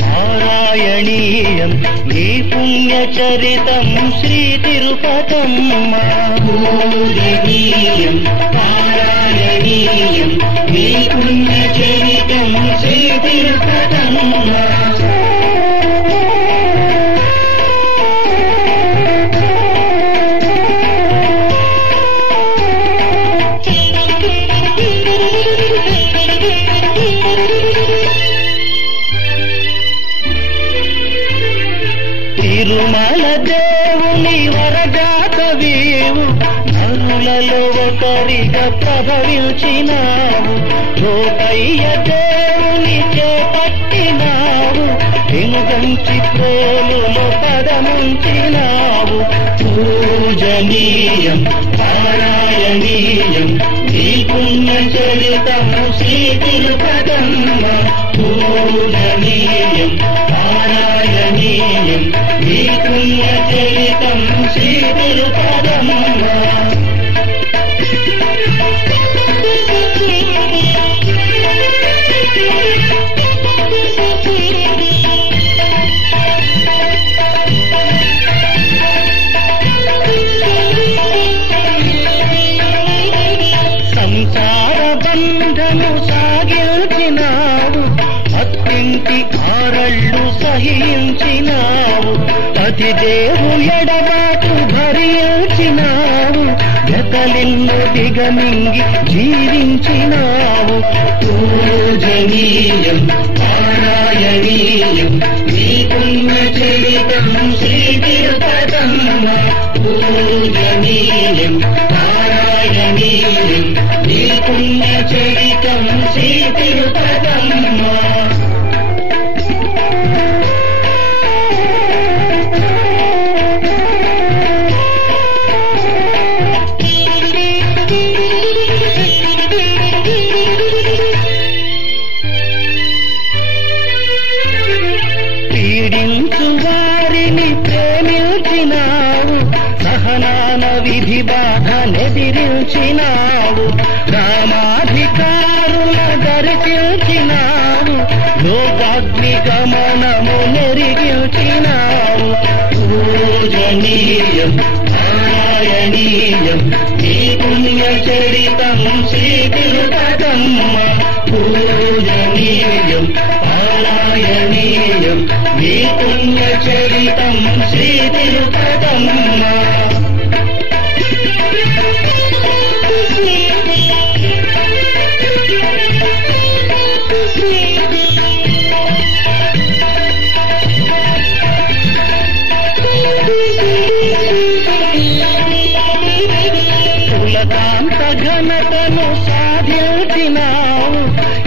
పారాయణీయం నీ పుణ్యచరితం శ్రీ తిరుపతమ్మ. పూజనీయం పారాయణీయం నీ పుణ్యచరితం శ్రీ తిరుపతమ్మ. తిరుమల దేవుని వరజాతవీవు నరులలో ఒకరిగా ప్రభవించినావు. కోటయ్య దేవుని చేపట్టినావు, వెనుగంచి ప్రేలులో పదముంచినావు. పూజనీయం పారాయణీయం నీ పుణ్యచరితము శ్రీ తిరుపతమ్మ. పూజనీయం పారాయణీయం నీ పుణ్యచరితం శ్రీ తిరుపతమ్మ. సంసార బంధము సాగించినావు, అత్తింటి ఆరళ్ళు సహించినావు. అతి దేవుని ఎడబాటు భరించినావు, గతలిన్ను దిగమింగి జీవించినావు. పూజనీయం పారాయణీయం నీ పుణ్యచరితం శ్రీ తిరుపతమ్మ. పూజనీయం పారాయణీయం నీ పుణ్యచరితం శ్రీ తిరుపతమ్మ. పీడించు వారిని ప్రేమించినావు, సహనాన విధి బాధనెదిరించినావు. రామాధికారుల దర్శించినావు, లోకాగ్ని గమనము నెరిగించినావు. పూజనీయం పారాయణీయం నీ పుణ్యచరితం శ్రీ తిరుపతమ్మ. పూజనీయం పారాయణీయం నీ పుణ్యచరితం శ్రీ తిరుపతమ్మ. కులకాంత ఘనతను సాధించినావు,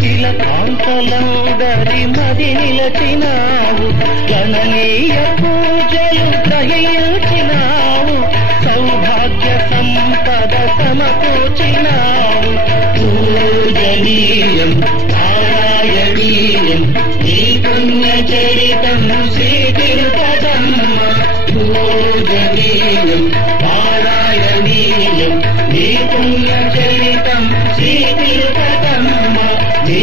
ఇలకాంతలందరి మది నిలచినావు. గణనీయ పూజలు గ్రహించినావు, సౌభాగ్య సంపద సమకూర్చినావు. పూజనీయం పారాయణీయం నీ పుణ్యచరితం శ్రీ తిరుపతమ్మ. పూజనీయం పారాయణీయం నీ పుణ్యచరితం శ్రీ తిరుపతమ్మ. నీ